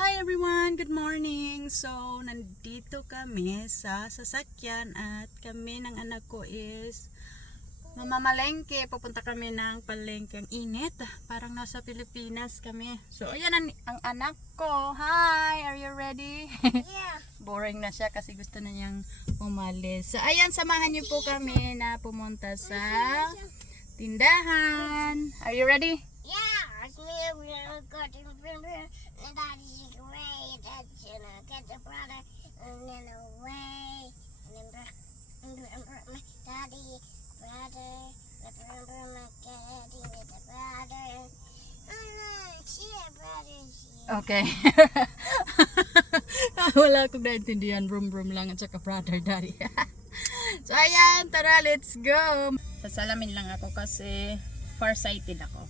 Hi everyone! Good morning! So, nandito kami sa sasakyan at kami ng anak ko is mamamalengke. Pupunta kami ng palengke. Ang init. Parang nasa Pilipinas kami. So, ayan ang anak ko. Hi! Are you ready? Yeah. Boring na siya kasi gusto na niyang umalis. So, ayan, samahan niyo po kami na pumunta sa tindahan. Are you ready? Yeah. It's me. We're going to and daddy's away. Daddy's gonna get the brother and then away. And then my daddy, brother, remember my daddy with the brother. Oh no, it's your brother. Okay. Wala akong naintindihan. Brum lang at saka brother daddy. So ayan, tara, let's go. Sasalamin lang ako kasi farsighted ako.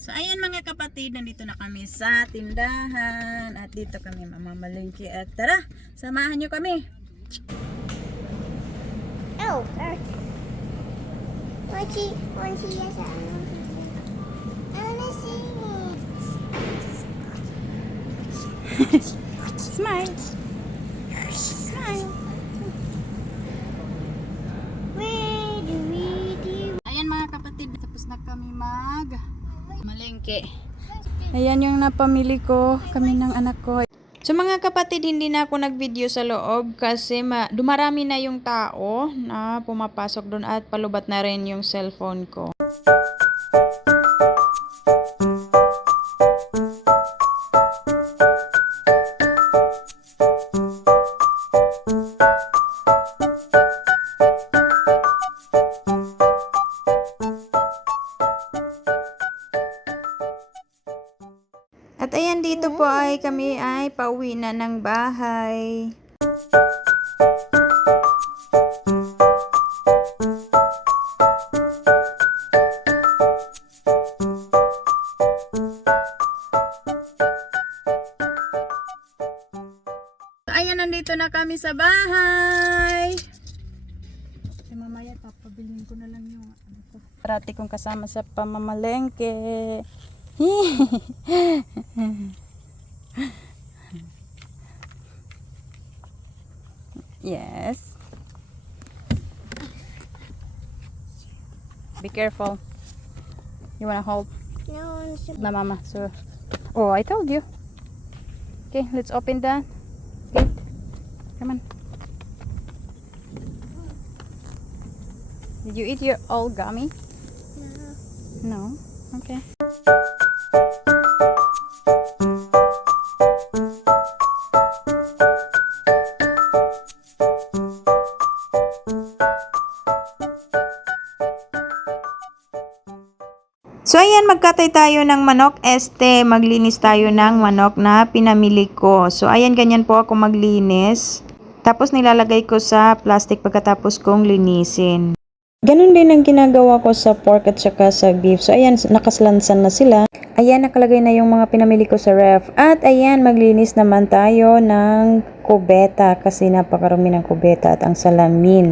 So ayan mga kapatid, nandito na kami sa tindahan at dito kami mamamalengke at tara, samahan nyo kami. Oh, perfect. When she gets out, I wanna see it. Smile. Smile. Where do we do? Ayan mga kapatid, tapos na kami malengke. Ayan yung napamili ko, kami ng anak ko. So mga kapatid, hindi na ako nag-video sa loob kasi dumarami na yung tao na pumapasok doon at palubat na rin yung cellphone ko. At ayan, dito po ay kami ay pauwi na ng bahay. So ayan, nandito na kami sa bahay. Eh, mamaya papabilin ko na lang yung ano ko. Parati kong kasama sa pamamalengke. Yes. Be careful. You wanna hold? No one's Na mama. So, oh, I told you. Okay, let's open the gate. Come on. Did you eat your all gummy? no. No. Okay. So ayan, magkatay tayo ng manok. Maglinis tayo ng manok na pinamili ko. So ayan, ganyan po ako maglinis. Tapos nilalagay ko sa plastic pagkatapos kong linisin. Ganun din ang ginagawa ko sa pork at saka sa beef. So ayan, nakaslansan na sila. Ayan, nakalagay na yung mga pinamili ko sa ref. At ayan, maglinis naman tayo ng kubeta kasi napakarami ng kubeta at ang salamin.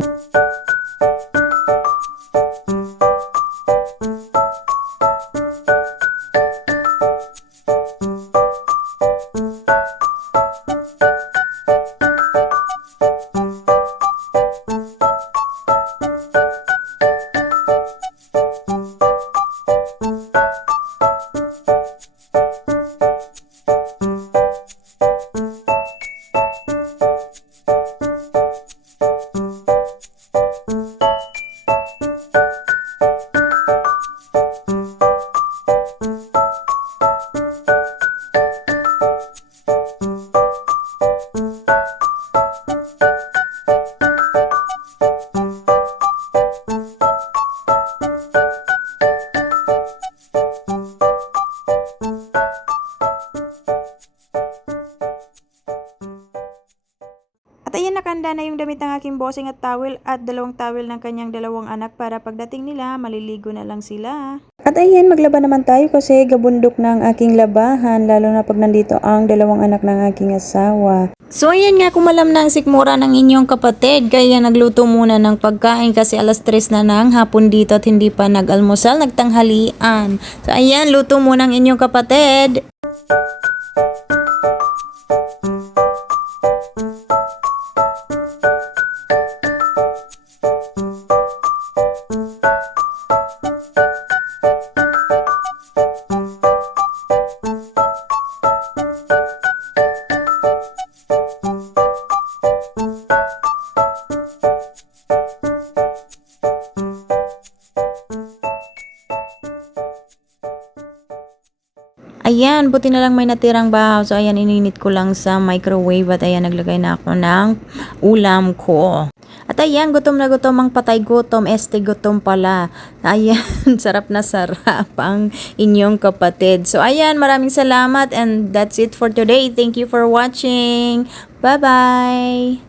bossing at towel at 2 towel ng kanyang 2 anak para pagdating nila, maliligo na lang sila. At ayan, maglaba naman tayo kasi gabundok ng aking labahan, lalo na pag nandito ang 2 anak ng aking asawa. So ayan nga, kumalam na ang sikmura ng inyong kapatid, kaya nagluto muna ng pagkain kasi alas 3 na ng hapon dito at hindi pa nag-almusal, nagtanghalian. So ayan, luto muna ang inyong kapatid. Ayan, buti na lang may natirang bahaw. So, ayan, ininit ko lang sa microwave at ayan, naglagay na ako ng ulam ko. At ayan, gutom na gutom ang patay gutom, gutom pala. Ayan, sarap na sarap ang inyong kapatid. So, ayan, maraming salamat and that's it for today. Thank you for watching. Bye-bye!